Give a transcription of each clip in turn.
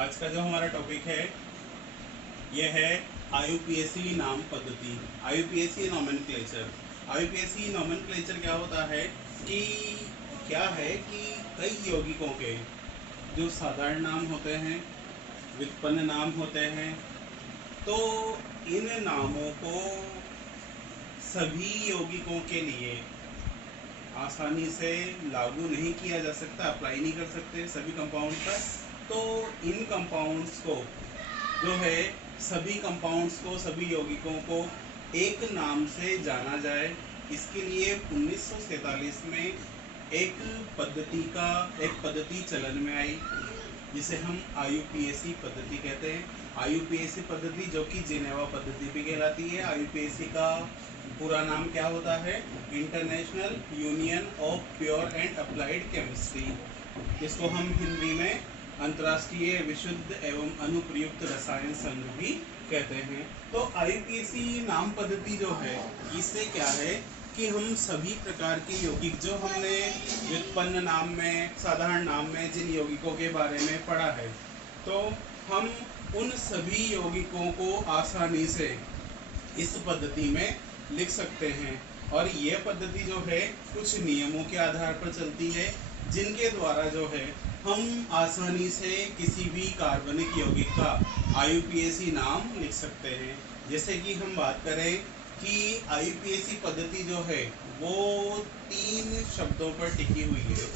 आज का जो हमारा टॉपिक है यह है आईयूपीएसी नाम पद्धति, आईयूपीएसी नोमेनक्लेचर। आईयूपीएसी नोमेनक्लेचर क्या होता है कि कई यौगिकों के जो साधारण नाम होते हैं, व्युत्पन्न नाम होते हैं, तो इन नामों को सभी यौगिकों के लिए आसानी से लागू नहीं किया जा सकता, अप्लाई नहीं कर सकते सभी कंपाउंड पर। तो इन कंपाउंड्स को जो है सभी यौगिकों को एक नाम से जाना जाए, इसके लिए 1947 में एक पद्धति चलन में आई जिसे हम आईयूपीएसी पद्धति कहते हैं। आईयूपीएसी पद्धति जो कि जिनेवा पद्धति भी कहलाती है। आईयूपीएसी का पूरा नाम क्या होता है? International union of pure and applied chemistry. इसको हम हिंदी में अंतर्राष्ट्रीय विशुद्ध एवं अनुप्रयुक्त रसायन संघ भी कहते हैं। तो आईयूपीएसी नाम पद्धति जो है, इससे क्या है कि हम सभी प्रकार के यौगिक जो हमने व्युत्पन्न नाम में, साधारण नाम में जिन यौगिकों के बारे में पढ़ा है, तो हम उन सभी यौगिकों को आसानी से इस पद्धति में लिख सकते हैं। और यह पद्धति जो है कुछ नियमों के आधार पर चलती है, जिनके द्वारा जो है हम आसानी से किसी भी कार्बनिक यौगिक का आईयूपीएसी नाम लिख सकते हैं। जैसे कि हम बात करें कि आईयूपीएसी पद्धति जो है वो 3 शब्दों पर टिकी हुई है,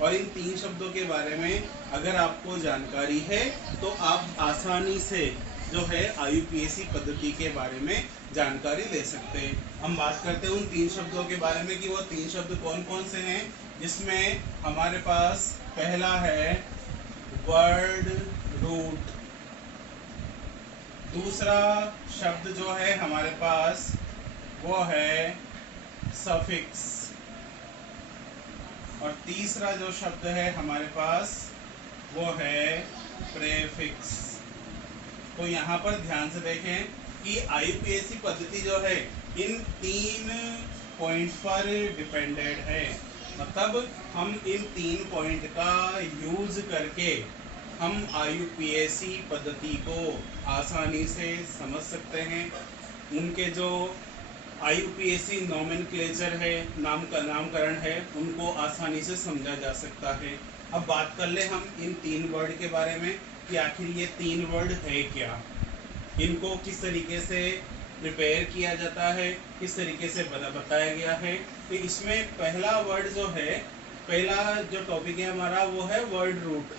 और इन 3 शब्दों के बारे में अगर आपको जानकारी है तो आप आसानी से जो है आईयूपीएसी पद्धति के बारे में जानकारी ले सकते हैं। हम बात करते हैं उन 3 शब्दों के बारे में कि वो 3 शब्द कौन कौन से हैं, जिसमें हमारे पास पहला है वर्ड रूट। दूसरा शब्द जो है हमारे पास वो है सफिक्स, और तीसरा जो शब्द है हमारे पास वो है प्रेफिक्स। तो यहाँ पर ध्यान से देखें कि आईयूपीएसी पद्धति जो है इन 3 पॉइंट पर डिपेंडेड है। मतलब हम इन 3 पॉइंट का यूज करके हम आईयूपीएसी पद्धति को आसानी से समझ सकते हैं। उनके जो आईयूपीएसी नोमेनक्लेचर है, नामकरण है, उनको आसानी से समझा जा सकता है। अब बात कर ले हम इन 3 वर्ड के बारे में कि आखिर ये 3 वर्ड है क्या, इनको किस तरीके से प्रिपेयर किया जाता है, किस तरीके से बताया गया है। तो इसमें पहला वर्ड जो है, पहला जो टॉपिक है हमारा वो है वर्ड रूट।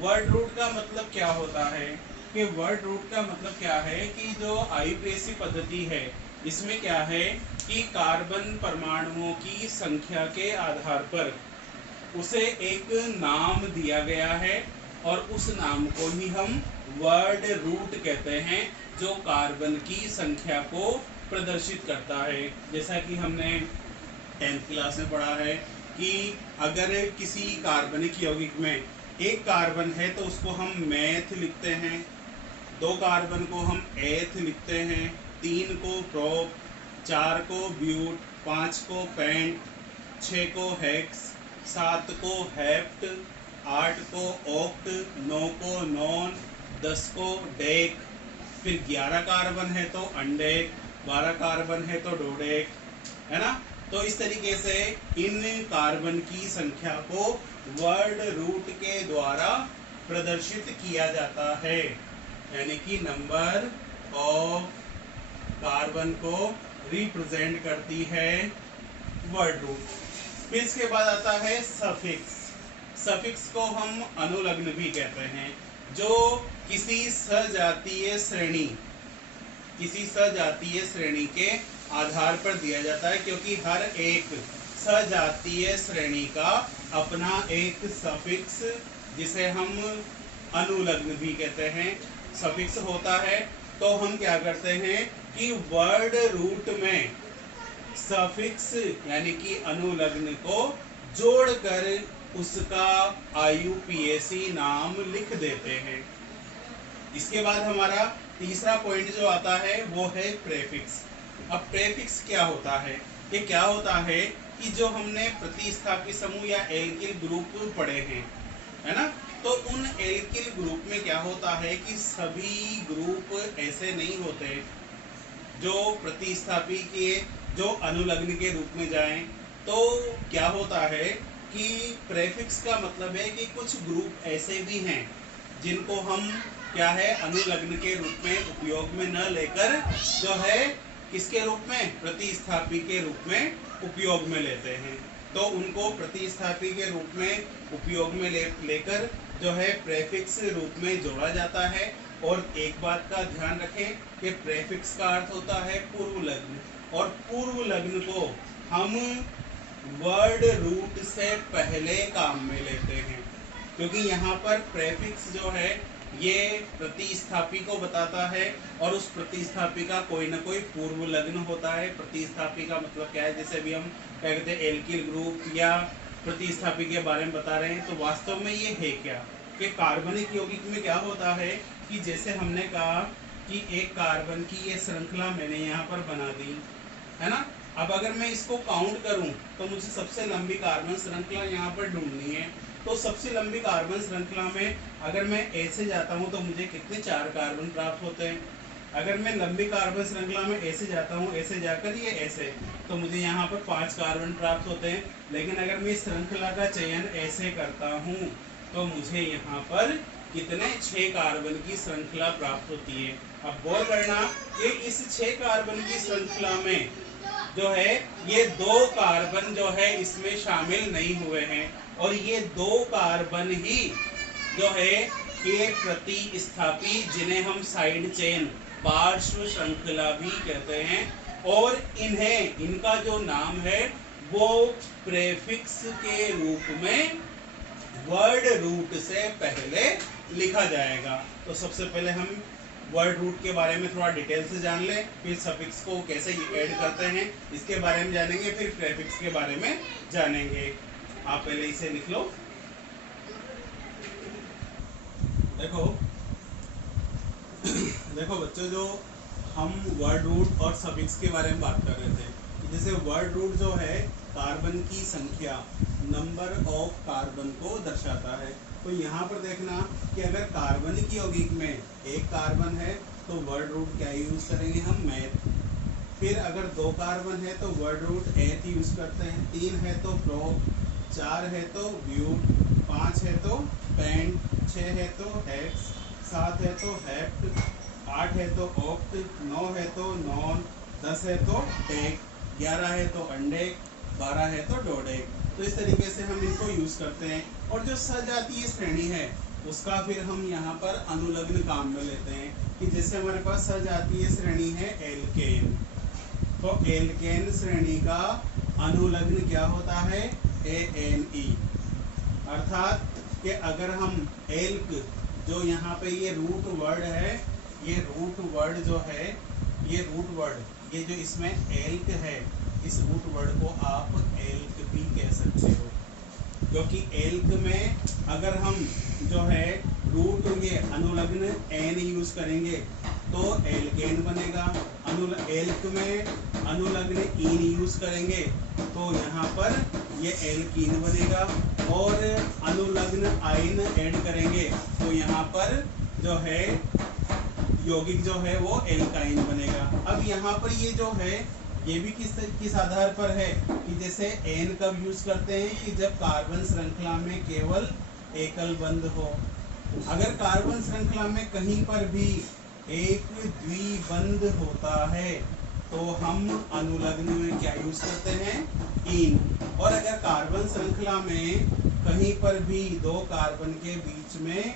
वर्ड रूट का मतलब क्या होता है कि वर्ड रूट का मतलब क्या है कि जो आईयूपीएसी पद्धति है इसमें क्या है कि कार्बन परमाणुओं की संख्या के आधार पर उसे एक नाम दिया गया है, और उस नाम को ही हम वर्ड रूट कहते हैं, जो कार्बन की संख्या को प्रदर्शित करता है। जैसा कि हमने 10th क्लास में पढ़ा है कि अगर किसी कार्बनिक यौगिक में एक कार्बन है तो उसको हम मेथ लिखते हैं, 2 कार्बन को हम एथ लिखते हैं, 3 को प्रोप, 4 को ब्यूट, 5 को पेंट, 6 को हेक्स, 7 को हेप्ट, 8 को ऑक्ट, 9 को नॉन, 10 को डेक, फिर 11 कार्बन है तो अनडेक, 12 कार्बन है तो डोडेक, है ना। तो इस तरीके से इन कार्बन की संख्या को वर्ड रूट के द्वारा प्रदर्शित किया जाता है, यानी कि नंबर ऑफ कार्बन को रिप्रेजेंट करती है वर्ड रूट। फिर इसके बाद आता है सफिक्स। सफिक्स को हम अनुलग्न भी कहते हैं, जो किसी सजातीय श्रेणी के आधार पर दिया जाता है, क्योंकि हर एक सजातीय श्रेणी का अपना एक सफिक्स, जिसे हम अनुलग्न भी कहते हैं, सफिक्स होता है। तो हम क्या करते हैं कि वर्ड रूट में सफिक्स यानी कि अनुलग्न को जोड़कर उसका आईयूपीएसी नाम लिख देते हैं। इसके बाद हमारा तीसरा पॉइंट जो आता है वो है प्रेफिक्स। अब प्रेफिक्स क्या होता है? ये क्या होता है कि जो हमने प्रतिस्थापी समूह या एल्किल ग्रुप पढ़े हैं, है ना, तो उन एल्किल ग्रुप में क्या होता है कि सभी ग्रुप ऐसे नहीं होते जो प्रतिस्थापी के जो अनुलग्न के रूप में जाएं। तो क्या होता है कि प्रेफिक्स का मतलब है कि कुछ ग्रुप ऐसे भी हैं जिनको हम क्या है अनुलग्न के रूप में उपयोग में न लेकर जो है किसके रूप में प्रतिस्थापी के रूप में उपयोग में लेते हैं। तो उनको प्रतिस्थापी के रूप में उपयोग में लेकर जो है प्रेफिक्स रूप में जोड़ा जाता है। और एक बात का ध्यान रखें कि प्रेफिक्स का अर्थ होता है पूर्व लग्न, और पूर्व लग्न को हम वर्ड रूट से पहले काम में लेते हैं, क्योंकि यहाँ पर प्रेफिक्स जो है ये प्रतिस्थापी को बताता है और उस प्रतिस्थापी का कोई ना कोई पूर्व लग्न होता है। प्रतिस्थापी का मतलब क्या है, जैसे भी हम कहते हैं एल्किल ग्रुप या प्रतिस्थापी के बारे में बता रहे हैं, तो वास्तव में ये है क्या कि कार्बनिक यौगिक में क्या होता है कि जैसे हमने कहा कि एक कार्बन की ये श्रृंखला मैंने यहाँ पर बना दी है ना। अब अगर मैं इसको काउंट करूं तो मुझे सबसे लंबी कार्बन श्रृंखला यहाँ पर ढूंढनी है। तो सबसे लंबी कार्बन श्रृंखला में अगर मैं ऐसे जाता हूँ तो मुझे कितने 4 कार्बन प्राप्त होते हैं। अगर मैं लंबी कार्बन श्रृंखला में ऐसे जाता हूँ, ऐसे जाकर ये ऐसे, तो मुझे यहाँ पर 5 कार्बन प्राप्त होते हैं। लेकिन अगर मैं श्रृंखला का चयन ऐसे करता हूँ तो मुझे यहाँ पर कितने 6 कार्बन की श्रृंखला प्राप्त होती है। अब गौर करना कि इस 6 कार्बन की श्रृंखला में जो है ये 2 कार्बन जो है इसमें शामिल नहीं हुए हैं, और ये 2 कार्बन ही जो है ये प्रतिस्थापी जिन्हें हम साइड चेन पार्श्व श्रृंखला भी कहते हैं, और इनका जो नाम है वो प्रेफिक्स के रूप में वर्ड रूट से पहले लिखा जाएगा। तो सबसे पहले हम वर्ड रूट के बारे में थोड़ा डिटेल से जान लें, फिर सफिक्स को कैसे ऐड करते हैं इसके बारे में जानेंगे, फिर प्रेफिक्स के बारे में जानेंगे। आप पहले इसे लिख लो। देखो बच्चों, जो हम वर्ड रूट और सफिक्स के बारे में बात कर रहे थे, जैसे वर्ड रूट जो है कार्बन की संख्या, नंबर ऑफ कार्बन को दर्शाता है। तो यहाँ पर देखना कि अगर कार्बनिक यौगिक में एक कार्बन है तो वर्ड रूट क्या यूज करेंगे हम, मैथ। फिर अगर 2 कार्बन है तो वर्ड रूट एथ यूज करते हैं, 3 है तो प्रोप, 4 है तो ब्यूट, 5 है तो पेंट, 6 है तो हेक्स, 7 है तो हेप्ट, 8 है तो ऑक्ट, 9 है तो नॉन, 10 है तो डेक, 11 है तो अंडेक, 12 है तो डोडेक। तो इस तरीके से हम इनको यूज करते हैं। और जो सजातीय श्रेणी है उसका फिर हम यहाँ पर अनुलग्न काम में लेते हैं, कि जैसे हमारे पास सजातीय श्रेणी है एल्केन, तो एल्केन श्रेणी का अनुलग्न क्या होता है, ANE। अर्थात कि अगर हम एल्क, जो यहाँ पे ये रूट वर्ड है, ये रूट वर्ड जो है, ये रूट वर्ड, ये जो इसमें एल्क है, इस रूट वर्ड को आप एल्क भी कह सकते हो, क्योंकि एल्क में अगर हम जो है रूट ये अनुलग्न एन यूज करेंगे तो एल्केन बनेगा। एल्क में अनुलग्न इन यूज करेंगे तो यहाँ पर ये एल्कीन बनेगा, और अनुलग्न आइन ऐड करेंगे तो यहाँ पर जो है यौगिक जो है वो एल्काइन बनेगा। अब यहाँ पर ये जो है ये भी किस आधार पर है कि जैसे एन कब यूज करते हैं कि जब कार्बन श्रृंखला में केवल एकल बंध हो। अगर कार्बन श्रृंखला में कहीं पर भी एक द्विबंध होता है तो हम अनुलग्न में क्या यूज करते हैं, इन। और अगर कार्बन श्रृंखला में कहीं पर भी 2 कार्बन के बीच में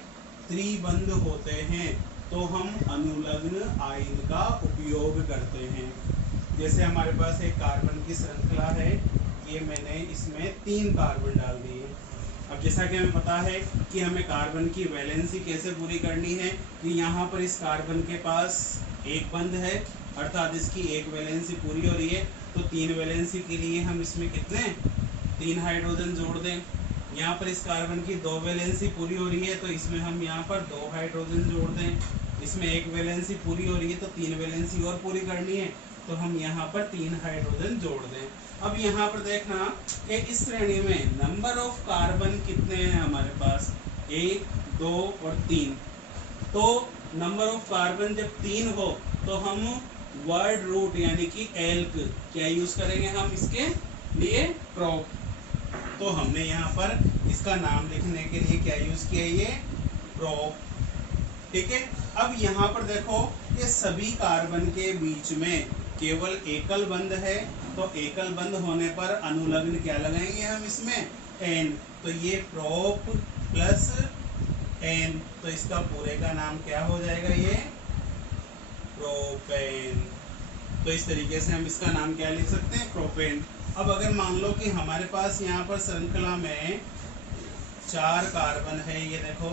त्रिबंध होते हैं तो हम अनुलग्न आयन का उपयोग करते हैं। जैसे हमारे पास एक कार्बन की श्रृंखला है, ये मैंने इसमें 3 कार्बन डाल दिए। अब जैसा कि हमें पता है कि हमें कार्बन की वैलेंसी कैसे पूरी करनी है, कि यहाँ पर इस कार्बन के पास एक बंध है, अर्थात इसकी एक वैलेंसी पूरी हो रही है, तो 3 वैलेंसी के लिए हम इसमें कितने 3 हाइड्रोजन जोड़ दें। यहाँ पर इस कार्बन की 2 वैलेंसी पूरी हो रही है तो इसमें हम यहाँ पर 2 हाइड्रोजन जोड़ दें। इसमें एक वैलेंसी पूरी हो रही है तो 3 वैलेंसी और पूरी करनी है तो हम यहाँ पर 3 हाइड्रोजन जोड़ दें। अब यहाँ पर देखना कि इस श्रेणी में नंबर ऑफ कार्बन कितने हैं हमारे पास, 1, 2 और 3। तो नंबर ऑफ कार्बन जब 3 हो तो हम वर्ड रूट यानी कि एल्क क्या यूज करेंगे हम इसके लिए, प्रोप। तो हमने यहाँ पर इसका नाम लिखने के लिए क्या यूज किया, ये प्रोप। ठीक है। अब यहाँ पर देखो ये सभी कार्बन के बीच में केवल एकल बंध है, तो एकल बंध होने पर अनुलग्न क्या लगाएंगे हम इसमें, एन। तो ये प्रोप प्लस एन, तो इसका पूरे का नाम क्या हो जाएगा, ये प्रोपेन। तो इस तरीके से हम इसका नाम क्या लिख सकते हैं, प्रोपेन। अब अगर मान लो कि हमारे पास यहाँ पर श्रृंखला में 4 कार्बन है, ये देखो,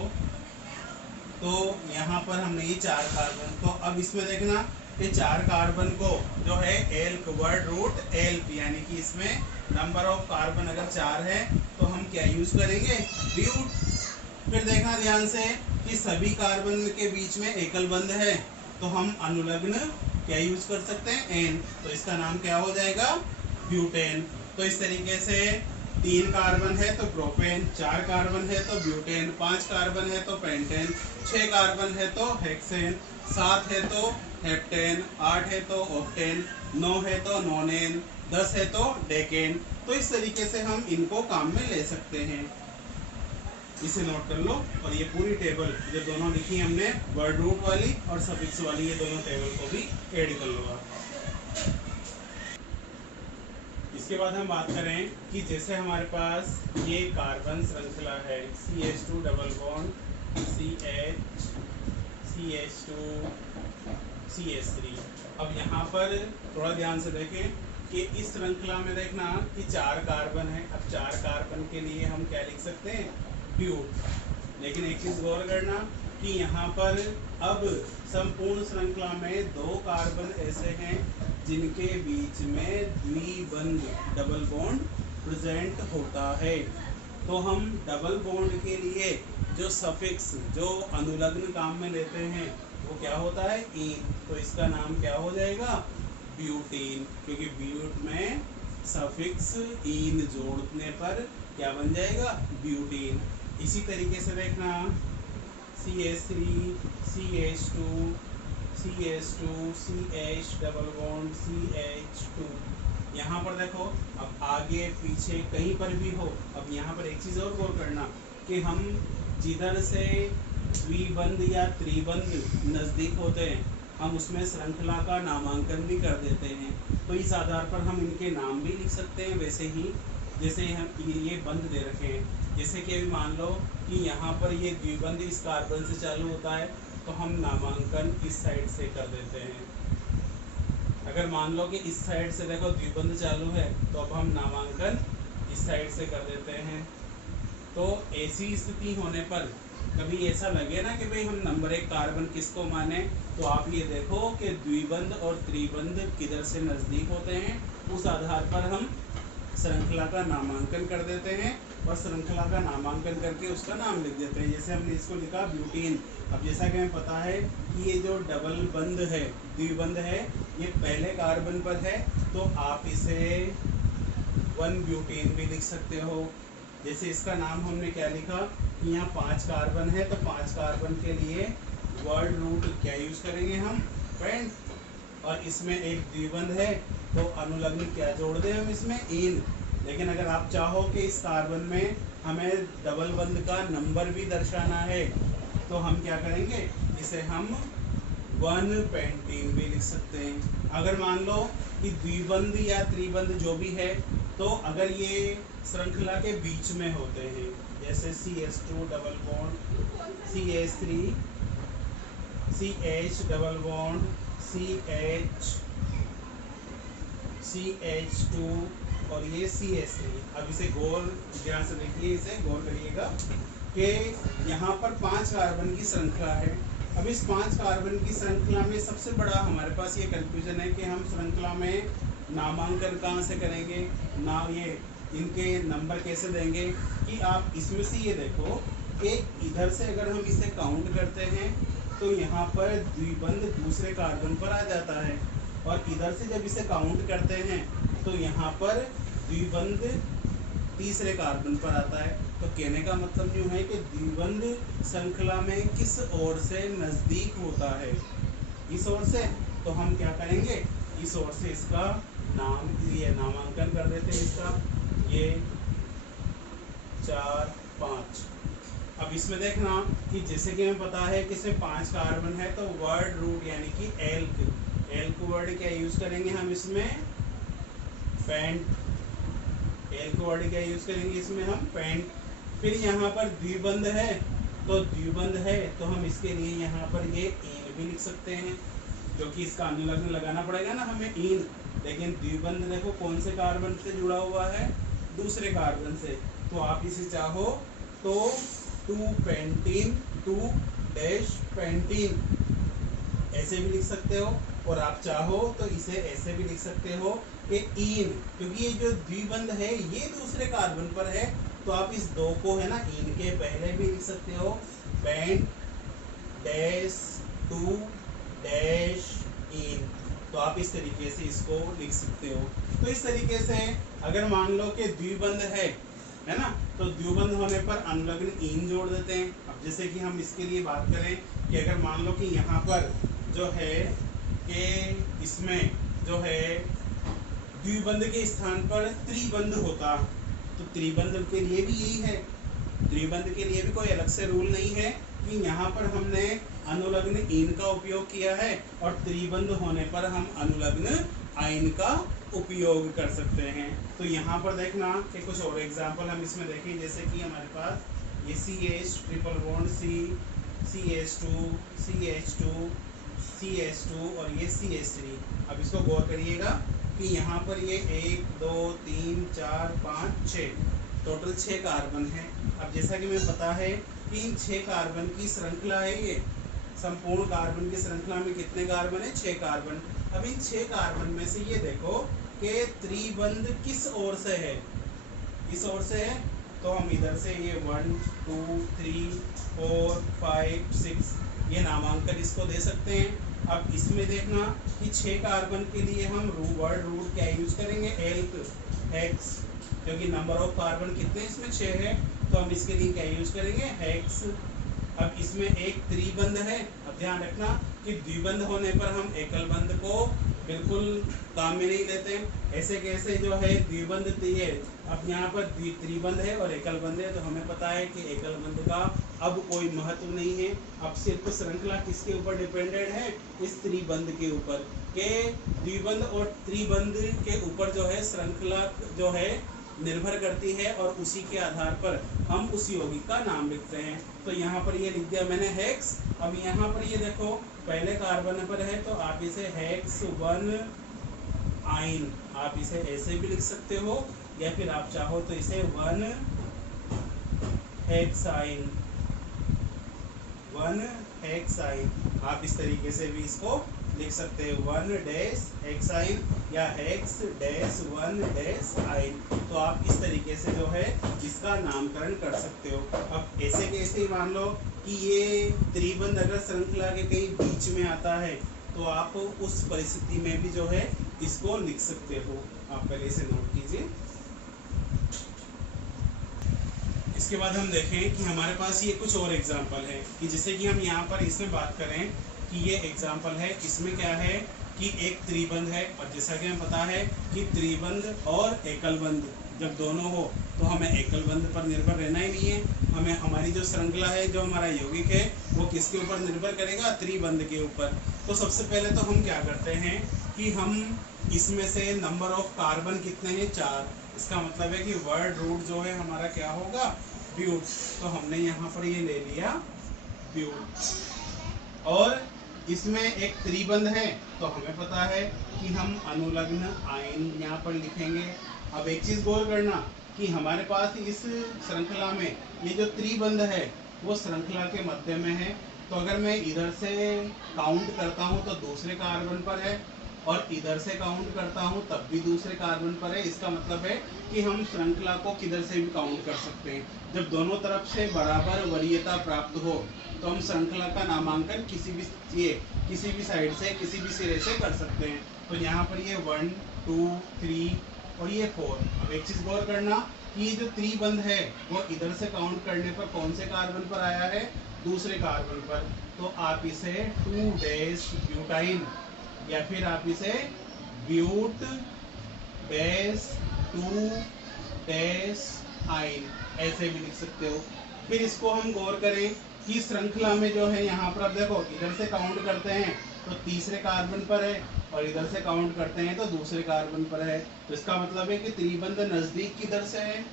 तो यहाँ पर हमने ये 4 कार्बन, तो अब इसमें देखना ये 4 कार्बन को जो है एल्क, वर्ड रूट एल्क, यानी कि इसमें नंबर ऑफ कार्बन अगर 4 है तो हम क्या यूज करेंगे, ब्यूट। फिर देखना ध्यान से कि सभी कार्बन के बीच में एकल बंध है, तो हम अनुलग्न क्या यूज कर सकते हैं, एन। तो इसका नाम क्या हो जाएगा, ब्यूटेन। तो इस तरीके से 3 कार्बन है तो प्रोपेन, 4 कार्बन है तो ब्यूटेन, 5 कार्बन है तो पेंटेन, 6 कार्बन है तो हेक्सेन, 7 है तो हेप्टेन, 8 है तो ऑक्टेन, 9 है तो नोनेन, 10 है तो डेकेन। तो इस तरीके से हम इनको काम में ले सकते हैं। इसे नोट कर लो। और ये पूरी टेबल जो दोनों लिखी हमने, वर्ड रूट वाली और सफिक्स वाली, ये दोनों टेबल को भी ऐड कर लो आप। इसके बाद हम बात करें कि जैसे हमारे पास ये कार्बन श्रृंखला है, CH2 double bond CH, CH2 CH3। अब यहाँ पर थोड़ा ध्यान से देखें कि इस श्रृंखला में देखना कि 4 कार्बन है। अब 4 कार्बन के लिए हम क्या लिख सकते हैं, ब्यूट। लेकिन एक चीज गौर करना कि यहाँ पर अब संपूर्ण श्रृंखला में 2 कार्बन ऐसे हैं जिनके बीच में द्विबंध, डबल बॉन्ड प्रेजेंट होता है। तो हम डबल बॉन्ड के लिए जो सफिक्स, जो अनुलग्न काम में लेते हैं, वो क्या होता है, इन। तो इसका नाम क्या हो जाएगा, ब्यूटीन, क्योंकि ब्यूट में सफिक्स इन जोड़ने पर क्या बन जाएगा, ब्यूटीन। इसी तरीके से देखना CH3 CH2 CH2 CH double bond CH2। यहाँ पर देखो, अब आगे पीछे कहीं पर भी हो। अब यहाँ पर एक चीज़ और गौर करना कि हम जिधर से द्विबंध या त्रिबंध नज़दीक होते हैं, हम उसमें श्रृंखला का नामांकन भी कर देते हैं। तो इस आधार पर हम इनके नाम भी लिख सकते हैं, वैसे ही जैसे हम ये बंध दे रखे हैं। जैसे कि अभी मान लो कि यहाँ पर ये द्विबंध इस कार्बन से चालू होता है, तो हम नामांकन इस साइड से कर देते हैं। अगर मान लो कि इस साइड से देखो द्विबंध चालू है, तो अब हम नामांकन इस साइड से कर देते हैं। तो ऐसी स्थिति होने पर कभी ऐसा लगे ना कि भाई हम नंबर 1 कार्बन किसको माने, तो आप ये देखो कि द्विबंध और त्रिबंध किधर से नज़दीक होते हैं, उस आधार पर हम श्रृंखला का नामांकन कर देते हैं और श्रृंखला का नामांकन करके उसका नाम लिख देते हैं। जैसे हमने इसको लिखा ब्यूटीन। अब जैसा कि हमें पता है कि ये जो डबल बंध है, द्विबंध है, ये पहले कार्बन पर है, तो आप इसे 1 ब्यूटीन भी लिख सकते हो। जैसे इसका नाम हमने क्या लिखा कि यहाँ 5 कार्बन है, तो 5 कार्बन के लिए वर्ड रूट क्या यूज करेंगे हम, फ्रेंड। और इसमें एक द्विबंध है, तो अनुलग्न क्या जोड़ दें हम इसमें, इन। लेकिन अगर आप चाहो कि इस कार्बन में हमें डबल बंध का नंबर भी दर्शाना है, तो हम क्या करेंगे, इसे हम 1 पेंटीन भी लिख सकते हैं। अगर मान लो कि द्विबंध या त्रिबंध जो भी है, तो अगर ये श्रृंखला के बीच में होते हैं, जैसे CH2 double bond CH3 CH double bond CH2 और ये CH3। अब इसे गौर ध्यान से देखिए, इसे गौर करिएगा कि यहाँ पर 5 कार्बन की श्रृंखला है। अब इस 5 कार्बन की श्रृंखला में सबसे बड़ा हमारे पास ये कंफ्यूजन है कि हम श्रृंखला में नामांकन कहाँ से करेंगे, ना ये इनके नंबर कैसे देंगे। कि आप इसमें से ये देखो कि इधर से अगर हम इसे काउंट करते हैं, तो यहाँ पर द्विबंध दूसरे कार्बन पर आ जाता है, और इधर से जब इसे काउंट करते हैं तो यहाँ पर द्विबंध तीसरे कार्बन पर आता है। तो कहने का मतलब यूँ है कि द्विबंध श्रृंखला में किस ओर से नजदीक होता है, इस ओर से। तो हम क्या करेंगे, इस ओर से इसका नाम, ये नामांकन कर देते हैं इसका, ये 4 5। अब इसमें देखना कि जैसे कि हमें पता है कि इसमें 5 कार्बन है, तो वर्ड रूट यानी कि एल्क वर्ड क्या यूज करेंगे हम इसमें, पेंट। एल्क वर्ड क्या यूज करेंगे इसमें हम, पेंट। फिर यहाँ पर द्विबंध है, तो द्विबंध है तो हम इसके लिए यहाँ पर ये इन भी लिख सकते हैं, क्योंकि इसका अनुलग्न लगाना पड़ेगा ना हमें, इन। लेकिन द्विबंध देखो कौन से कार्बन से जुड़ा हुआ है, दूसरे कार्बन से। तो आप इसे चाहो तो 2 पेंटीन 2 डैश पेंटीन ऐसे भी लिख सकते हो, और आप चाहो तो इसे ऐसे भी लिख सकते हो कि इन, क्योंकि ये जो द्विबंध है ये दूसरे कार्बन पर है, तो आप इस 2 को है ना इन के पहले भी लिख सकते हो, पेंट डैश 2 डैश इन। तो आप इस तरीके से इसको लिख सकते हो। तो इस तरीके से अगर मान लो कि द्विबंध है ना, तो द्विबंध होने पर अनुलग्न इन जोड़ देते हैं। अब जैसे कि हम इसके लिए बात करें कि अगर मान लो कि यहाँ पर जो है कि इसमें जो है द्विबंध के स्थान पर त्रिबंध होता, तो त्रिबंध के लिए भी यही है, त्रिबंध के लिए भी कोई अलग से रूल नहीं है कि यहाँ पर हमने अनुलग्न इन का उपयोग किया है और त्रिबंध होने पर हम अनुलग्न आइन का उपयोग कर सकते हैं। तो यहाँ पर देखना कि कुछ और एग्जांपल हम इसमें देखें, जैसे कि हमारे पास ये CH triple bond C, CH2 CH2 CH2 और ये CH3। अब इसको गौर करिएगा कि यहाँ पर ये 1 2 3 4 5 6 टोटल 6 कार्बन है। अब जैसा कि हमें पता है कि इन 6 कार्बन की श्रृंखला है, ये संपूर्ण कार्बन की श्रृंखला में कितने कार्बन है, 6 कार्बन। अब इन 6 कार्बन में से ये देखो कि त्रिबंध किस ओर से है, इस ओर से है, तो हम इधर से ये 1 2 3 4 5 6 ये नामांकन इसको दे सकते हैं। अब इसमें देखना कि 6 कार्बन के लिए हम वर्ड रूट क्या यूज करेंगे, एल्क हेक्स, क्योंकि नंबर ऑफ कार्बन कितने इसमें 6 है, तो हम इसके लिए क्या यूज करेंगे, हेक्स। अब इसमें एक त्रिबंध है, अब ध्यान रखना कि द्विबंध होने पर हम एकल बंध को बिल्कुल काम में नहीं लेते, ऐसे कैसे जो है द्विबंध है। अब यहाँ पर त्रिबंध है और एकल बंध है, तो हमें पता है कि एकल बंध का अब कोई महत्व नहीं है। अब सिर्फ श्रृंखला किसके ऊपर डिपेंडेंट है, इस त्रिबंध के ऊपर, के द्विबंध और त्रिबंध के ऊपर जो है श्रृंखला जो है निर्भर करती है, और उसी के आधार पर हम उस यौगिक का नाम लिखते हैं। तो यहाँ पर ये लिख दिया मैंने हेक्स। अब यहाँ पर ये देखो पहले कार्बन पर है, तो आप इसे हेक्स 1 आइन आप इसे ऐसे भी लिख सकते हो, या फिर आप चाहो तो इसे 1 हेक्साइन 1 हेक्साइन आप इस तरीके से भी इसको लिख सकते हैं, 1 डैश हेक्साइन या हेक्स डैश 1 डैश आइन। तो आप इस तरीके से जो है इसका नामकरण कर सकते हो। अब ऐसे कैसे ही मान लो कि ये त्रिबंध अगर श्रृंखला के कहीं बीच में आता है, तो आप उस परिस्थिति में भी जो है इसको लिख सकते हो। आप पहले इसे नोट कीजिए। इसके बाद हम देखें कि हमारे पास ये कुछ और एग्जाम्पल है, कि जैसे कि हम यहाँ पर इसमें बात करें कि ये एग्जाम्पल है, इसमें क्या है कि एक त्रिबंध है, और जैसा कि हमें पता है कि त्रिबंध और एकल बंध जब दोनों हो तो हमें एकल बंध पर निर्भर रहना ही नहीं है। हमें हमारी जो श्रृंखला है, जो हमारा यौगिक है, वो किसके ऊपर निर्भर करेगा, त्रिबंध के ऊपर। तो सबसे पहले तो हम क्या करते हैं कि हम इसमें से नंबर ऑफ कार्बन कितने हैं, 4। इसका मतलब है कि वर्ड रूट जो है हमारा क्या होगा, ब्यूट। तो हमने यहाँ पर ये ले लिया ब्यूट। और इसमें एक त्रिबंध है, तो हमें पता है कि हम अनुलग्न आयन यहाँ पर लिखेंगे। अब एक चीज गौर करना कि हमारे पास इस श्रृंखला में ये जो त्रिबंध है वो श्रृंखला के मध्य में है, तो अगर मैं इधर से काउंट करता हूँ तो दूसरे कार्बन पर है, और इधर से काउंट करता हूँ तब भी दूसरे कार्बन पर है। इसका मतलब है कि हम श्रृंखला को किधर से भी काउंट कर सकते हैं। जब दोनों तरफ से बराबर वरीयता प्राप्त हो तो हम श्रृंखला का नामांकन किसी भी साइड से, किसी भी सिरे से कर सकते हैं। तो यहाँ पर ये 1 2 3 और ये 4। अब एक चीज गौर करना कि ये जो त्रिबंध है वो इधर से काउंट करने पर कौन से कार्बन पर आया है, दूसरे कार्बन पर। तो आप इसे 2 डैश ब्यूटाइन या फिर आप इसे ब्यूट डैश 2 डैश आइन ऐसे भी लिख सकते हो। फिर इसको हम गौर करें कि श्रृंखला में जो है यहाँ पर आप देखो इधर से काउंट करते हैं तो तीसरे कार्बन पर है और इधर से काउंट करते हैं तो दूसरे कार्बन पर है। तो इसका मतलब है कि त्रिबंध नजदीक किधर से है,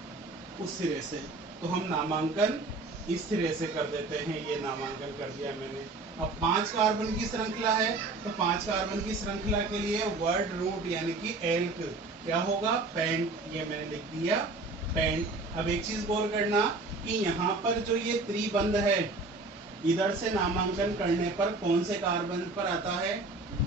उस सिरे से। तो हम नामांकन इस सिरे से कर देते हैं, ये नामांकन कर दिया मैंने। अब 5 कार्बन की श्रृंखला है तो 5 कार्बन की श्रृंखला के लिए वर्ड रूट यानी कि एल्क क्या होगा, पेंट, ये मैंने लिख दिया पेंट। अब एक चीज गौर करना कि यहाँ पर जो ये त्रिबंध है इधर से नामांकन करने पर कौन से कार्बन पर आता है,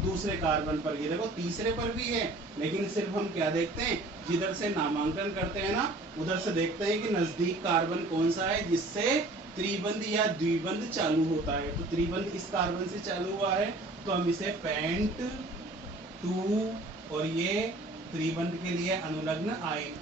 दूसरे कार्बन पर। ये देखो तीसरे पर भी है, लेकिन सिर्फ हम क्या देखते हैं, जिधर से नामांकन करते हैं ना उधर से देखते हैं कि नजदीक कार्बन कौन सा है जिससे त्रिबंध या द्विबंध चालू होता है। तो त्रिबंध इस कार्बन से चालू हुआ है तो हम इसे पेंट 2 और ये त्रिबंध के लिए अनुलग्न आयन।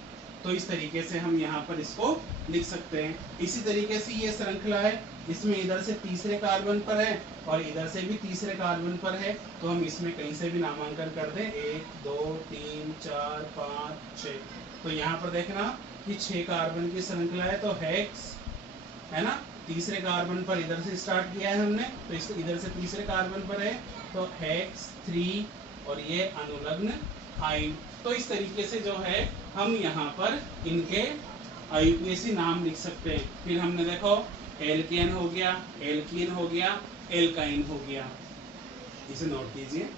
तो इस तरीके से हम यहाँ पर इसको लिख सकते हैं। इसी तरीके से ये श्रृंखला है, इसमें इधर से तीसरे कार्बन पर है और इधर से भी तीसरे कार्बन पर है, तो हम इसमें कहीं से भी नामांकन कर दें 1 2 3 4 5 6। तो यहाँ पर देखना कि 6 कार्बन की श्रृंखला है तो हेक्स है ना, तीसरे कार्बन पर इधर से स्टार्ट किया है हमने तो इसको इधर से तीसरे कार्बन पर है तो हेक्स 3 और ये अनुलग्न आयन। तो इस तरीके से जो है हम यहाँ पर इनके आईयूपीएसी नाम लिख सकते हैं। फिर हमने देखो एल्केन हो गया, एल्कीन हो गया, एल्काइन हो गया, इसे नोट कीजिए।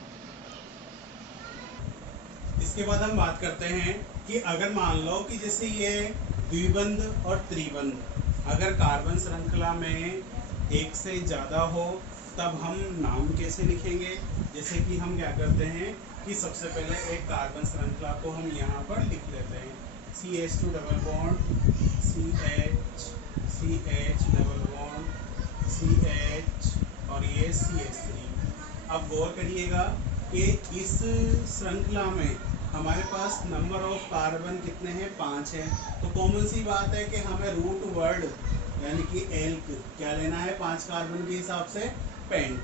इसके बाद हम बात करते हैं कि अगर मान लो कि जैसे ये द्विबंध और त्रिबंध अगर कार्बन श्रृंखला में एक से ज़्यादा हो तब हम नाम कैसे लिखेंगे। जैसे कि हम क्या करते हैं कि सबसे पहले एक कार्बन श्रृंखला को हम यहाँ पर लिख लेते हैं CH2 double bond CH double bond CH और ये CH3। अब गौर करिएगा कि इस श्रृंखला में हमारे पास नंबर ऑफ कार्बन कितने हैं, 5 है। तो कॉमन सी बात है कि हमें रूट वर्ड यानी कि एल्क क्या लेना है 5 कार्बन के हिसाब से, पेंट,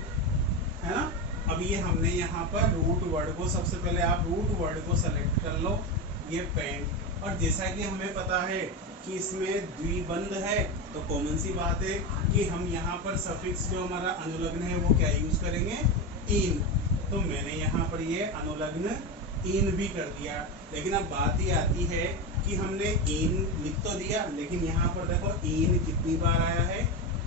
है ना। अब ये हमने यहाँ पर रूट वर्ड को सबसे पहले आप रूट वर्ड को सेलेक्ट कर लो, ये पेंट। और जैसा कि हमें पता है कि इसमें द्विबंध है तो कॉमन सी बात है कि हम यहाँ पर सफिक्स जो हमारा अनुलग्न है वो क्या यूज करेंगे, इन। तो मैंने यहाँ पर ये अनुलग्न इन भी कर दिया। लेकिन अब बात ये आती है कि हमने इन लिख तो दिया लेकिन यहाँ पर देखो इन कितनी बार आया है,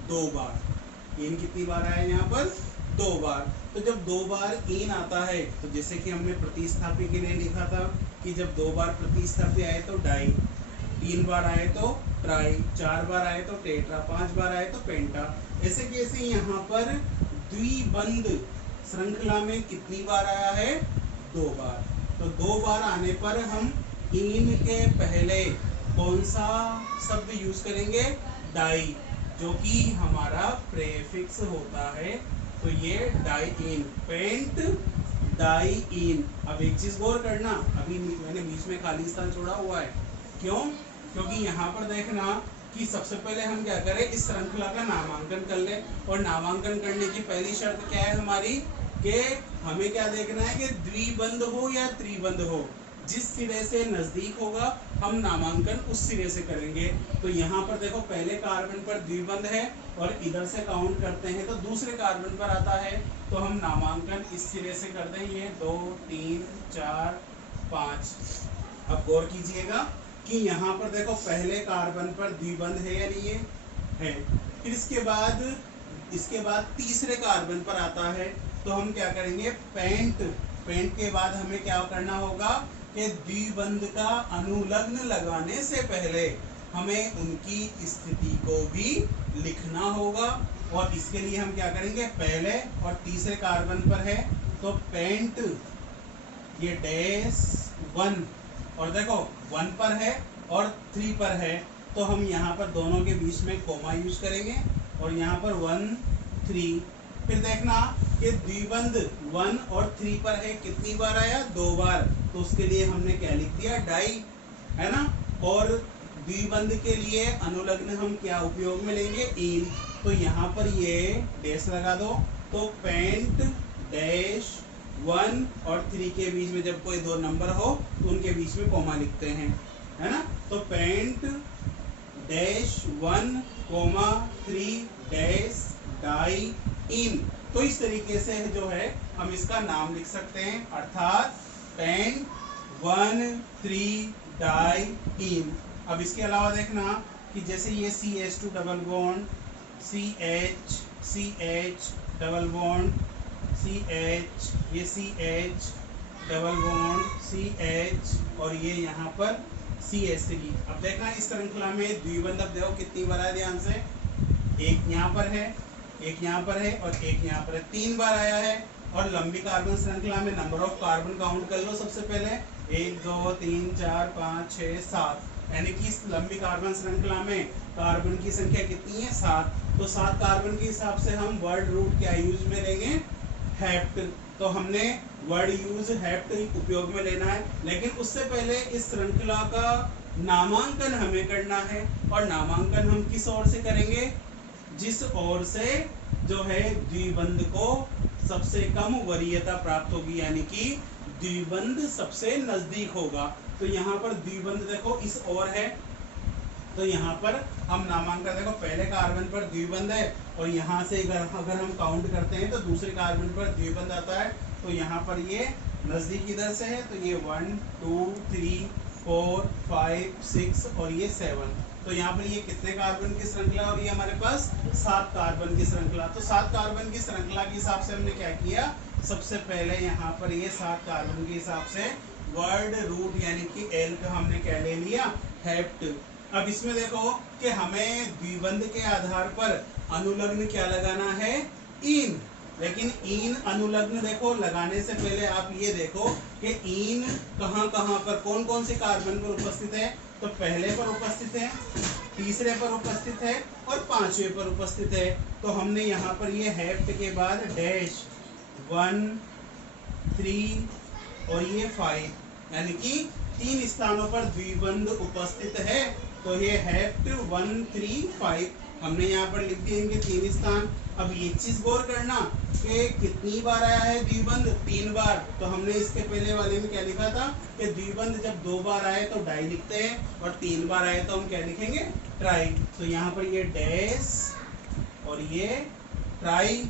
2 बार। इन कितनी बार आया है यहाँ पर, 2 बार। तो जब 2 बार इन आता है तो जैसे कि हमने प्रतिस्थापी के लिए लिखा था कि जब 2 बार प्रतिस्थापी आए तो डाई, 3 बार आए तो ट्राई, 4 बार आए तो टेट्रा, 5 बार आए तो पेंटा। ऐसे कैसे यहाँ पर द्विबंध श्रृंखला में कितनी बार आया है, 2 बार। तो 2 बार आने पर हम इन के पहले कौन सा शब्द यूज करेंगे, डाई, जो कि हमारा प्रेफिक्स होता है। तो ये डाई इन, पेंट डाई इन। अब एक चीज गौर करना, अभी मैंने बीच में खाली स्थान छोड़ा हुआ है, क्यों, क्योंकि यहाँ पर देखना कि सबसे पहले हम क्या करें, इस श्रृंखला का नामांकन कर ले। और नामांकन करने की पहली शर्त क्या है हमारी, कि हमें क्या देखना है कि द्विबंध हो या त्रिबंध हो, जिस सिरे से नजदीक होगा हम नामांकन उस सिरे से करेंगे। तो यहाँ पर देखो पहले कार्बन पर द्विबंध है और इधर से काउंट करते हैं तो दूसरे कार्बन पर आता है, तो हम नामांकन इस सिरे से कर देंगे 2 3 4 5। अब गौर कीजिएगा कि यहाँ पर देखो पहले कार्बन पर द्विबंध है या नहीं है। फिर इसके बाद तीसरे कार्बन पर आता है तो हम क्या करेंगे, पेंट। पेंट के बाद हमें क्या करना होगा कि द्विबंध का अनुलग्न लगाने से पहले हमें उनकी स्थिति को भी लिखना होगा। और इसके लिए हम क्या करेंगे, पहले और तीसरे कार्बन पर है तो पेंट ये डैश 1, और देखो 1 पर है और 3 पर है तो हम यहाँ पर दोनों के बीच में कोमा यूज करेंगे और यहाँ पर 1 3। फिर देखना कि द्विबंध 1 और 3 पर है, कितनी बार आया, 2 बार। तो उसके लिए हमने क्या लिख दिया, डाई, है ना। और द्विबंध के लिए अनुलग्न हम क्या उपयोग में लेंगे, इन। तो यहाँ पर ये डैश लगा दो, तो पेंट डैश 1 और 3 के बीच में जब कोई दो नंबर हो तो उनके बीच में कॉमा लिखते हैं, है ना। तो pent dash 1 comma 3 dash diene. तो इस तरीके से जो है हम इसका नाम लिख सकते हैं, अर्थात पेंट 1 3 डाई इन। अब इसके अलावा देखना कि जैसे ये CH2 double bond CH double bond CH, ये CH डबल बॉन्ड CH और ये यहाँ पर CH3। अब देखना इस श्रृंखला में द्विबंध, अब देखो कितनी बार है, ध्यान से, एक यहाँ पर है, एक यहाँ पर है और एक यहाँ पर है, 3 बार आया है। और लंबी कार्बन श्रृंखला में नंबर ऑफ कार्बन काउंट कर लो सबसे पहले, 1 2 3 4 5 6 7, यानी कि इस लंबी कार्बन श्रृंखला में कार्बन की संख्या कितनी है, 7। तो 7 कार्बन के हिसाब से हम वर्ड रूट क्या यूज में लेंगे, हेप्ट। तो हमने वर्ड यूज हेप्ट उपयोग में लेना है, लेकिन उससे पहले इस श्रृंखला का नामांकन हमें करना है। और नामांकन हम किस ओर से करेंगे, जिस ओर से जो है द्विबंध को सबसे कम वरीयता प्राप्त होगी, यानी कि द्विबंध सबसे नजदीक होगा। तो यहाँ पर द्विबंध देखो इस ओर है, तो यहाँ पर हम नामांकन देखो, पहले कार्बन पर द्विबंध है और यहाँ से अगर हम काउंट करते हैं तो दूसरे कार्बन पर द्विबंध आता है। तो यहाँ पर ये नजदीक इधर से है, तो ये 1 2 3 4 5 6 और ये 7। तो यहाँ पर ये कितने कार्बन की श्रृंखला और ये हमारे पास 7 कार्बन की श्रृंखला। तो 7 कार्बन की श्रृंखला के हिसाब से हमने क्या किया, सबसे पहले यहाँ पर ये 7 कार्बन के हिसाब से वर्ड रूट यानी कि एल का हमने क्या ले लिया, हेप्ट। अब इसमें देखो कि हमें द्विबंध के आधार पर अनुलग्न क्या लगाना है, इन। लेकिन इन अनुलग्न देखो लगाने से पहले आप ये देखो कि इन कहाँ कहाँ पर, कौन कौन से कार्बन पर उपस्थित है। तो पहले पर उपस्थित है, तीसरे पर उपस्थित है और 5वें पर उपस्थित है। तो हमने यहाँ पर ये हेप्ट के बाद डैश 1 3 और ये 5, यानी कि 3 स्थानों पर द्विबंध उपस्थित है। तो ये हेप्ट 1 3 5 हमने यहाँ पर लिख दिए इनके 3 स्थान। अब एक चीज गौर करना कि कितनी बार आया है द्विबंध, 3 बार। तो हमने इसके पहले वाले में क्या लिखा था कि द्विबंध जब 2 बार आए तो डाई लिखते हैं और 3 बार आए तो हम क्या लिखेंगे, ट्राई। तो यहाँ पर ये डैश और ये ट्राई,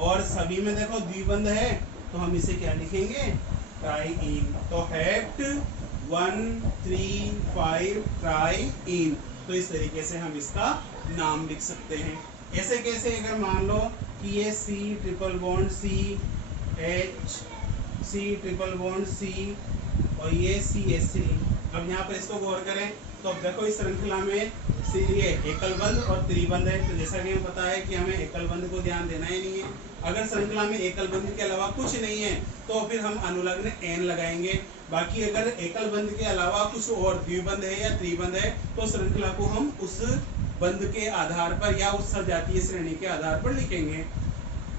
और सभी में देखो द्विबंध है तो हम इसे क्या लिखेंगे, ट्राई इन। तो हेप्ट 1 3 5 ट्राई इन। तो इस तरीके से हम इसका नाम लिख सकते हैं। ऐसे कैसे, अगर मान लो कि ये C triple bond CH, C triple bond C और ये CH3। अब यहाँ पर इसको गौर करें तो अब देखो इस श्रृंखला में ये एकल बंध और त्रिबंध है। तो जैसा कि हमें पता है कि हमें एकल बंध को ध्यान देना ही नहीं है। अगर श्रृंखला में एकल बंध के अलावा कुछ नहीं है तो फिर हम अनुलग्न एन लगाएंगे। बाकी अगर एकल बंध के अलावा कुछ और द्विबंध है या त्रिबंध है तो श्रृंखला को हम उस बंध के आधार पर या उस सजातीय श्रेणी के आधार पर लिखेंगे।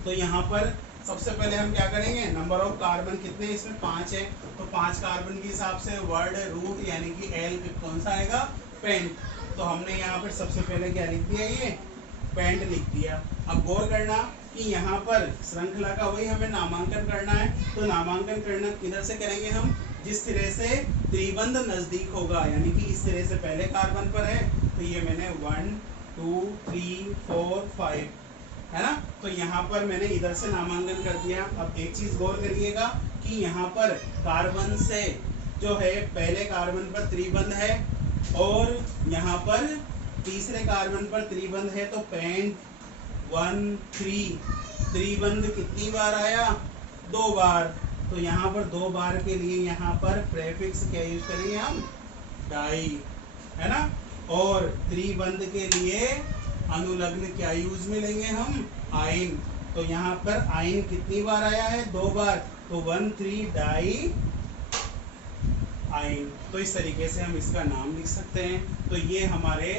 तो यहाँ पर सबसे पहले हम क्या करेंगे, नंबर ऑफ कार्बन कितने, इसमें 5 है। तो 5 कार्बन के हिसाब से वर्ड रूट यानी कि एल कौन सा आएगा, पेंट। तो हमने यहाँ पर सबसे पहले क्या लिख दिया, ये पेंट लिख दिया। अब गौर करना कि यहाँ पर श्रृंखला का वही हमें नामांकन करना है। तो नामांकन करना किधर से करेंगे हम, जिस तरह से त्रिबंध नजदीक होगा, यानी कि इस तरह से पहले कार्बन पर है तो ये मैंने 1 2 3 4 5 है ना। तो यहाँ पर मैंने इधर से नामांकन कर दिया। अब एक चीज गौर करिएगा कि यहाँ पर कार्बन से जो है पहले कार्बन पर त्रिबंध है और यहाँ पर तीसरे कार्बन पर त्रिबंध है। तो पेंट 1 3 त्रिबंध कितनी बार आया, 2 बार। तो यहाँ पर 2 बार के लिए यहाँ पर प्रेफिक्स क्या यूज करेंगे हम, डाई, है ना। और त्रिबंध के लिए अनुलग्न क्या यूज में लेंगे हम, आइन। तो यहाँ पर आइन कितनी बार आया है, 2 बार। तो 1 3 डाई आइन। तो इस तरीके से हम इसका नाम लिख सकते हैं। तो ये हमारे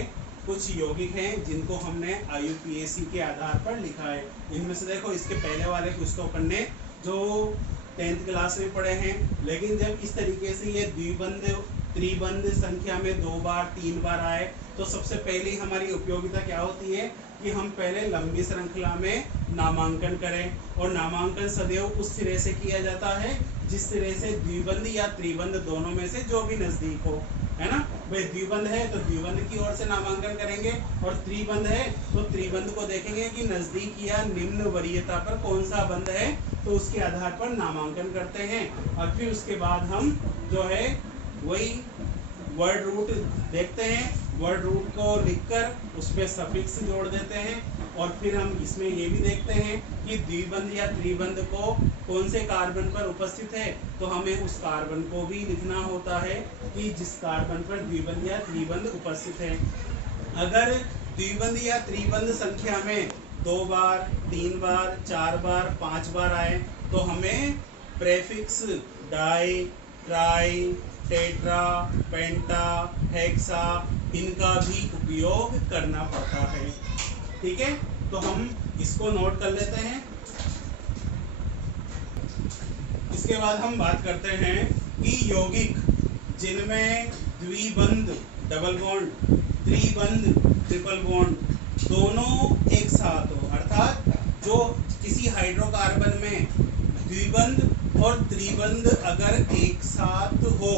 कुछ यौगिक हैं जिनको हमने IUPAC के आधार पर लिखा है। इनमें से देखो इसके पहले वाले कुछ तो अपन ने जो 10th क्लास में पढ़े हैं। लेकिन जब इस तरीके से ये द्विबंध त्रिबंध संख्या में 2 बार 3 बार आए तो सबसे पहले हमारी उपयोगिता क्या होती है कि हम पहले लंबी श्रृंखला में नामांकन करें, और नामांकन सदैव उस सिरे से किया जाता है जिस सिरे से द्विबंध या त्रिबंध दोनों में से जो भी नजदीक हो, है ना भाई। द्विबंध है तो द्विबंध की ओर से नामांकन करेंगे, और त्रिबंध है तो त्रिबंध को देखेंगे कि नजदीक या निम्न वरीयता पर कौन सा बंध है, तो उसके आधार पर नामांकन करते हैं। और फिर उसके बाद हम जो है वही वर्ड रूट देखते हैं, वर्ड रूट को लिखकर उसमें सफिक्स जोड़ देते हैं, और फिर हम इसमें ये भी देखते हैं कि द्विबंध या त्रिबंध को कौन से कार्बन पर उपस्थित है, तो हमें उस कार्बन को भी लिखना होता है कि जिस कार्बन पर द्विबंध या त्रिबंध उपस्थित है। अगर द्विबंध या त्रिबंध संख्या में 2 बार 3 बार 4 बार 5 बार आए तो हमें प्रेफिक्स डाई, ट्राई, टेट्रा, पेंटा, हेक्सा इनका भी उपयोग करना पड़ता है। ठीक है, तो हम इसको नोट कर लेते हैं। इसके बाद हम बात करते हैं कि यौगिक जिनमें द्विबंध डबल बॉन्ड, त्रिबंध ट्रिपल बॉन्ड दोनों एक साथ हो, अर्थात जो किसी हाइड्रोकार्बन में द्विबंध और त्रिबंध अगर एक साथ हो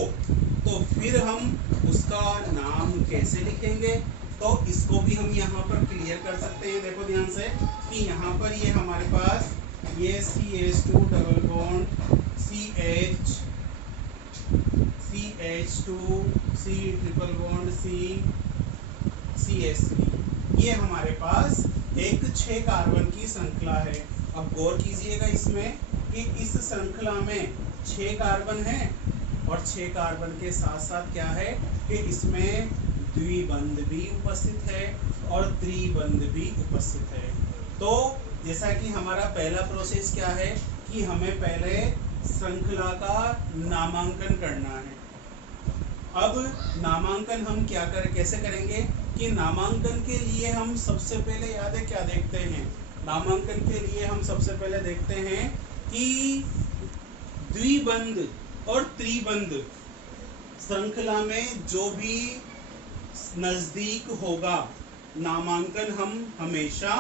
तो फिर हम उसका नाम कैसे लिखेंगे, तो इसको भी हम यहाँ पर क्लियर कर सकते हैं। देखो ध्यान से कि यहाँ पर ये हमारे पास ये CH2 double bond CH2 C triple bond CH3 ये हमारे पास एक 6 कार्बन की श्रृंखला है। अब गौर कीजिएगा इसमें कि इस श्रृंखला में 6 कार्बन हैं, और 6 कार्बन के साथ साथ क्या है कि इसमें द्विबंध भी उपस्थित है और त्रिबंध भी उपस्थित है। तो जैसा कि हमारा पहला प्रोसेस क्या है कि हमें पहले श्रृंखला का नामांकन करना है। अब नामांकन हम कैसे करेंगे कि नामांकन के लिए हम सबसे पहले याद है क्या देखते हैं, नामांकन के लिए हम सबसे पहले देखते हैं कि द्विबंध और त्रिबंध श्रृंखला में जो भी नजदीक होगा नामांकन हम हमेशा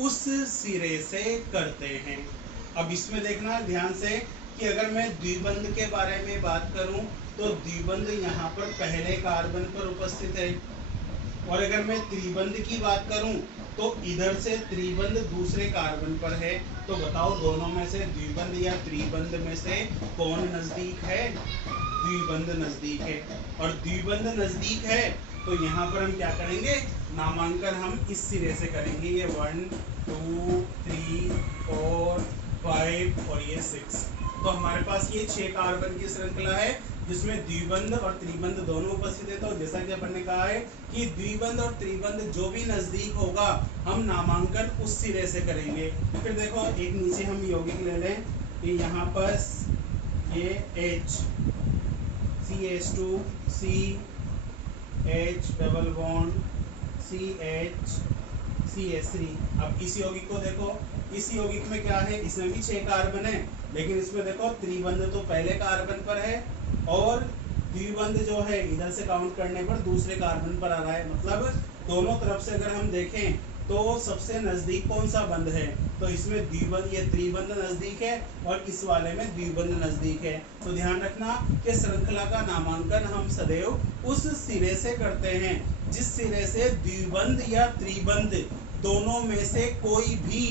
उस सिरे से करते हैं। अब इसमें देखना ध्यान से कि अगर मैं द्विबंध के बारे में बात करूं तो द्विबंध यहाँ पर पहले कार्बन पर उपस्थित है, और अगर मैं त्रिबंध की बात करूं तो इधर से त्रिबंध दूसरे कार्बन पर है। तो बताओ दोनों में से द्विबंध या त्रिबंध में से कौन नजदीक है? द्विबंध नजदीक है, और द्विबंध नजदीक है तो यहाँ पर हम क्या करेंगे, नामांकन हम इस सिरे से करेंगे। ये 1 2 3 4 5 और ये 6। तो हमारे पास ये 6 कार्बन की श्रृंखला है जिसमें द्विबंध और त्रिबंध दोनों उपस्थित है। तो जैसा कि अपन ने कहा है कि द्विबंध और त्रिबंध जो भी नजदीक होगा हम नामांकन उस सिरे से करेंगे। फिर देखो एक नीचे हम यौगिक ले लें कि यहाँ पर ये H CH2 C H double bond CH CH3। अब इस यौगिक को देखो, इस यौगिक में क्या है, इसमें भी 6 कार्बन है, लेकिन इसमें देखो त्रिबंध तो पहले कार्बन पर है और द्विबंध जो है इधर से काउंट करने पर दूसरे कार्बन पर आ रहा है। मतलब दोनों तरफ से अगर हम देखें तो सबसे नजदीक कौन सा बंध है, तो इसमें द्विबंध या त्रिबंध नजदीक है और इस वाले में द्विबंध नजदीक है। तो ध्यान रखना कि श्रृंखला का नामांकन हम सदैव उस सिरे से करते हैं जिस सिरे से द्विबंध या त्रिबंध दोनों में से कोई भी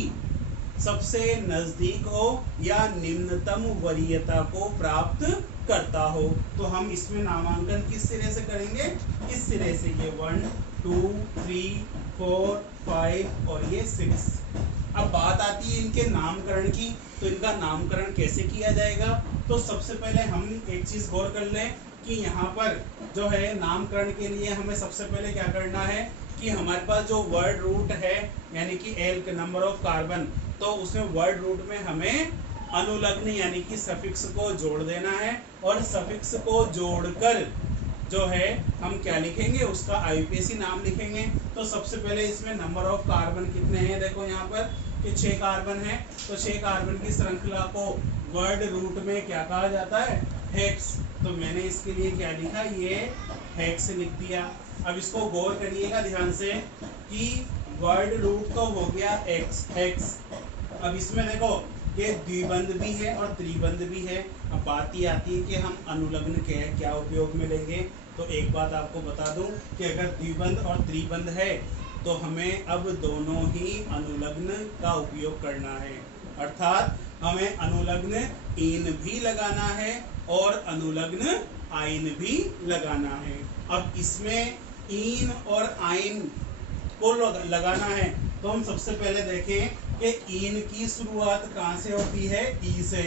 सबसे नजदीक हो या निम्नतम वरीयता को प्राप्त करता हो। तो हम इसमें नामांकन किस सिरे से करेंगे, इस सिरे से। ये 1 2 3 4 5 और ये 6। अब बात आती है इनके नामकरण की, तो इनका नामकरण कैसे किया जाएगा। तो सबसे पहले हम एक चीज गौर कर लें कि यहाँ पर जो है नामकरण के लिए हमें सबसे पहले क्या करना है कि हमारे पास जो वर्ड रूट है यानी कि एल नंबर ऑफ कार्बन, तो उसमें वर्ड रूट में हमें अनुलग्न यानी कि सफिक्स को जोड़ देना है, और सफिक्स को जोड़कर जो है हम क्या लिखेंगे, उसका आईयूपीएसी नाम लिखेंगे। तो सबसे पहले इसमें नंबर ऑफ कार्बन कितने हैं, देखो यहाँ पर कि 6 कार्बन है, तो 6 कार्बन की श्रृंखला को वर्ड रूट में क्या कहा जाता है, हेक्स। तो मैंने इसके लिए क्या लिखा, ये हेक्स लिख दिया। अब इसको गौर करिएगा ध्यान से कि वर्ड रूट तो हो गया एक्स हेक्स। अब इसमें देखो ये द्विबंध भी है और त्रिबंध भी है। अब बात ये आती है कि हम अनुलग्न के क्या उपयोग में लेंगे। तो एक बात आपको बता दूं कि अगर द्विबंध और त्रिबंध है तो हमें अब दोनों ही अनुलग्न का उपयोग करना है। अर्थात हमें अनुलग्न इन भी लगाना है और अनुलग्न आइन भी लगाना है। अब इसमें इन और आइन को लगाना है तो हम सबसे पहले देखें कि इन की शुरुआत कहाँ से होती है, ई से,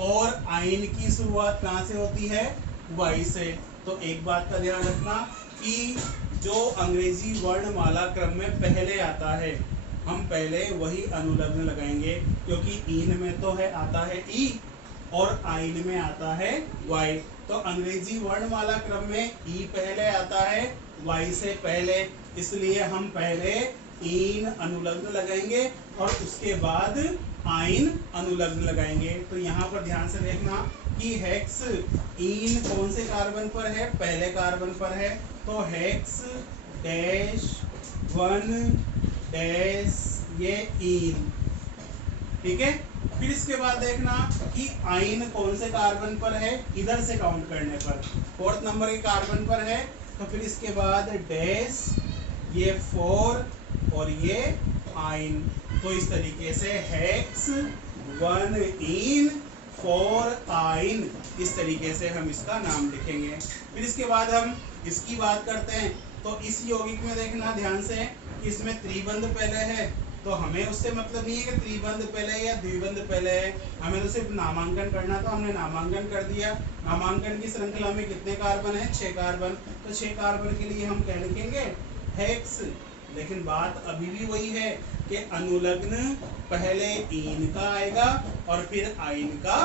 और आइन की शुरुआत कहाँ से होती है, वाई से। तो एक बात का ध्यान रखना कि जो अंग्रेजी वर्णमाला क्रम में पहले आता है हम पहले वही अनुलग्न लगाएंगे, क्योंकि इन में तो है आता है ई और आइन में आता है वाई। तो अंग्रेजी वर्णमाला क्रम में ई पहले आता है वाई से पहले, इसलिए हम पहले इन अनुलग्न लगाएंगे और उसके बाद आइन अनुलग्न लगाएंगे। तो यहाँ पर ध्यान से देखना कि हेक्स इन कौन से कार्बन पर है, पहले कार्बन पर है। तो हेक्स डैश 1 डैश ये इन, ठीक है। फिर इसके बाद देखना कि आइन कौन से कार्बन पर है, इधर से काउंट करने पर 4th नंबर के कार्बन पर है। तो फिर इसके बाद डैश ये 4 और ये आइन। तो इस तरीके से हेक्स 1 इन 4 आइन, इस तरीके से हम इसका नाम लिखेंगे। फिर इसके बाद हम इसकी बात करते हैं। तो इस यौगिक में देखना ध्यान से कि इसमें त्रिबंध पहले है, तो हमें उससे मतलब नहीं है कि त्रिबंध पहले है या द्विबंध पहले है, हमें तो सिर्फ नामांकन करना। तो हमने नामांकन कर दिया। नामांकन की श्रृंखला में कितने कार्बन है, 6 कार्बन। तो 6 कार्बन के लिए हम क्या लिखेंगे, हेक्स। लेकिन बात अभी भी वही है कि अनुलग्न पहले इन का आएगा और फिर आइन का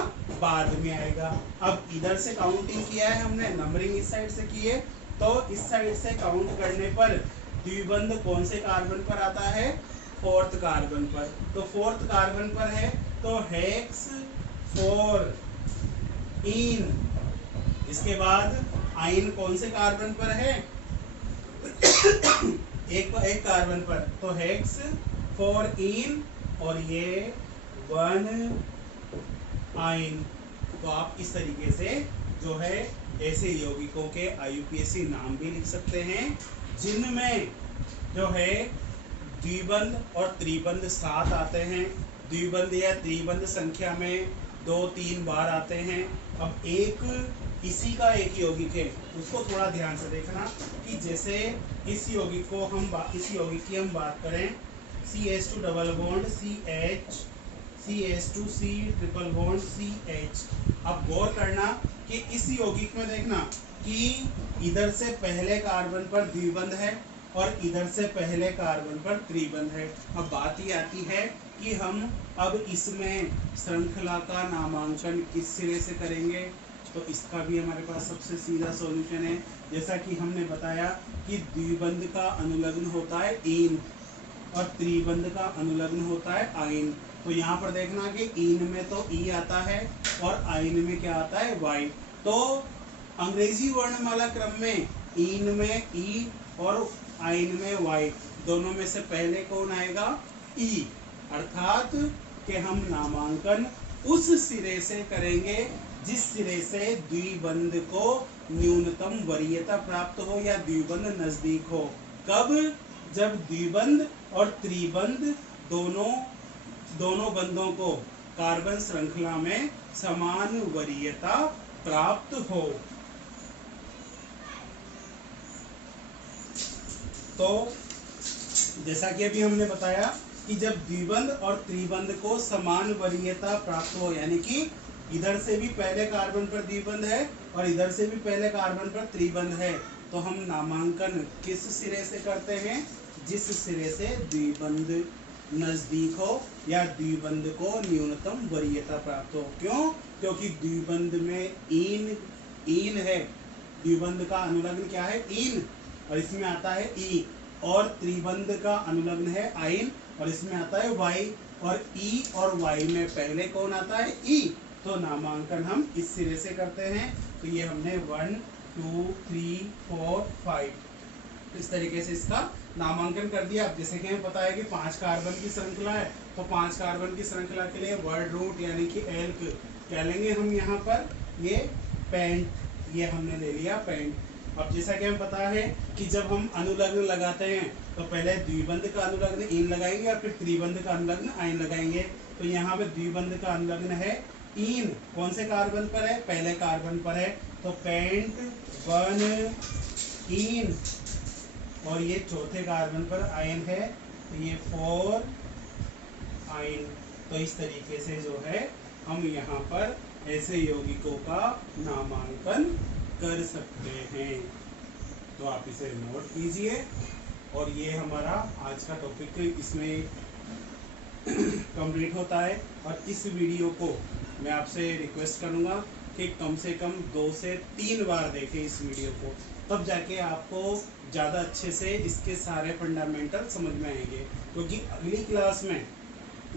बाद में आएगा। अब इधर से काउंटिंग किया है हमने, नंबरिंग इस साइड से की है, तो इस साइड से काउंट करने पर द्विबंध कौन से कार्बन पर आता है, 4th कार्बन पर। तो 4th कार्बन पर है तो हेक्स 4 इन। इसके बाद आइन कौन से कार्बन पर है, एक कार्बन पर, तो हेक्स 4 इन और ये 1 आइन। तो आप इस तरीके से जो है ऐसे यौगिकों के IUPAC नाम भी लिख सकते हैं जिनमें जो है द्विबंध और त्रिबंध साथ आते हैं। द्विबंध या त्रिबंध संख्या में 2-3 बार आते हैं। अब एक इसी का एक यौगिक है, उसको थोड़ा ध्यान से देखना कि जैसे इस यौगिक को हम इस यौगिक की हम बात करें, CH2 double bond CH, CH2C triple bond CH। अब गौर करना कि इस यौगिक में देखना कि इधर से पहले कार्बन पर द्विबंध है और इधर से पहले कार्बन पर त्रिबंध है। अब बात ये आती है कि हम अब इसमें श्रृंखला का नामांकन किस सिरे से करेंगे। तो इसका भी हमारे पास सबसे सीधा सॉल्यूशन है। जैसा कि हमने बताया कि द्विबंध का अनुलग्न होता है इन और त्रिबंध का अनुलग्न होता है आइन। तो यहाँ पर देखना कि इन में तो ई आता है और आइन में क्या आता है, वाई। तो अंग्रेजी वर्णमाला क्रम में इन में ई और आइन में वाई, दोनों में से पहले कौन आएगा, ई। अर्थात कि हम नामांकन उस सिरे से करेंगे जिस सिरे से द्विबंध को न्यूनतम वरीयता प्राप्त हो या द्विबंध नजदीक हो। कब, जब द्विबंध और त्रिबंध दोनों बंधों को कार्बन श्रृंखला में समान वरीयता प्राप्त हो। तो जैसा कि अभी हमने बताया कि जब द्विबंध और त्रिबंध को समान वरीयता प्राप्त हो, यानी कि इधर से भी पहले कार्बन पर द्विबंध है और इधर से भी पहले कार्बन पर त्रिबंध है, तो हम नामांकन किस सिरे से करते हैं, जिस सिरे से द्विबंध नजदीक हो या द्विबंध को न्यूनतम वरीयता प्राप्त हो। क्यों, क्योंकि द्विबंध में इन है, द्विबंध का अनुलग्न क्या है, इन, और इसमें आता है ई, और त्रिबंध का अनुलग्न है आइन और इसमें आता है वाई। और ई और वाई में पहले कौन आता है, ई, तो नामांकन हम इस सिरे से करते हैं। तो ये हमने 1 2 3 4 5 इस तरीके से इसका नामांकन कर दिया। अब जैसे कि हमें पता है कि 5 कार्बन की श्रृंखला है, तो 5 कार्बन की श्रृंखला के लिए वर्ड रूट यानी कि एल्क क्या लेंगे हम यहाँ पर, ये पेंट, ये हमने ले लिया पेंट। अब जैसा कि हमें पता है कि जब हम अनुलग्न लगाते हैं तो पहले द्विबंध का अनुलग्न इन लगाएंगे और फिर त्रिबंध का अनुलग्न आइन लगाएंगे। तो यहाँ पे द्विबंध का अनुलग्न है इन, कौन से कार्बन पर है, पहले कार्बन पर है, तो पेंट 1 इन, और ये चौथे कार्बन पर आयन है, तो ये 4 आयन। तो इस तरीके से जो है हम यहाँ पर ऐसे यौगिकों का नामांकन कर सकते हैं। तो आप इसे नोट कीजिए, और ये हमारा आज का टॉपिक इसमें कंप्लीट होता है। और इस वीडियो को मैं आपसे रिक्वेस्ट करूँगा कि कम से कम 2 से 3 बार देखें इस वीडियो को, तब जाके आपको ज़्यादा अच्छे से इसके सारे फंडामेंटल समझ में आएंगे। क्योंकि अगली क्लास में,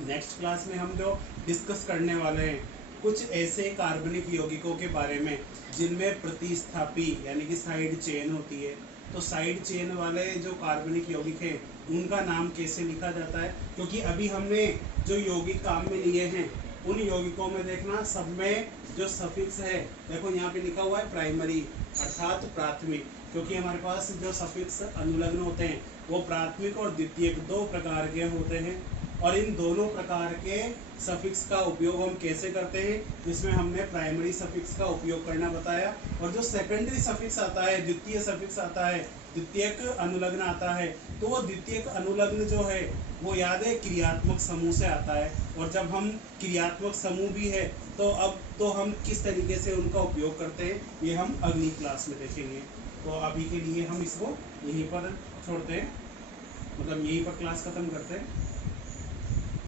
नेक्स्ट क्लास में हम जो डिस्कस करने वाले हैं कुछ ऐसे कार्बनिक यौगिकों के बारे में जिनमें प्रतिस्थापी यानी कि साइड चेन होती है। तो साइड चेन वाले जो कार्बनिक यौगिक हैं उनका नाम कैसे लिखा जाता है, क्योंकि अभी हमने जो यौगिक काम में लिए हैं उन यौगिकों में देखना सब में जो सफिक्स है, देखो यहाँ पे लिखा हुआ है प्राइमरी अर्थात प्राथमिक, क्योंकि हमारे पास जो सफिक्स अनुलग्न होते हैं वो प्राथमिक और द्वितीयक 2 प्रकार के होते हैं। और इन दोनों प्रकार के सफिक्स का उपयोग हम कैसे करते हैं, जिसमें हमने प्राइमरी सफिक्स का उपयोग करना बताया। और जो सेकेंडरी सफिक्स आता है, द्वितीय सफिक्स आता है, द्वितीयक अनुलग्न आता है, तो वो द्वितीयक अनुलग्न जो है वो याद है क्रियात्मक समूह से आता है। और जब हम क्रियात्मक समूह भी है तो अब तो हम किस तरीके से उनका उपयोग करते हैं ये हम अगली क्लास में देखेंगे। तो अभी के लिए हम इसको यहीं पर छोड़ते हैं, मतलब यहीं पर क्लास खत्म करते हैं।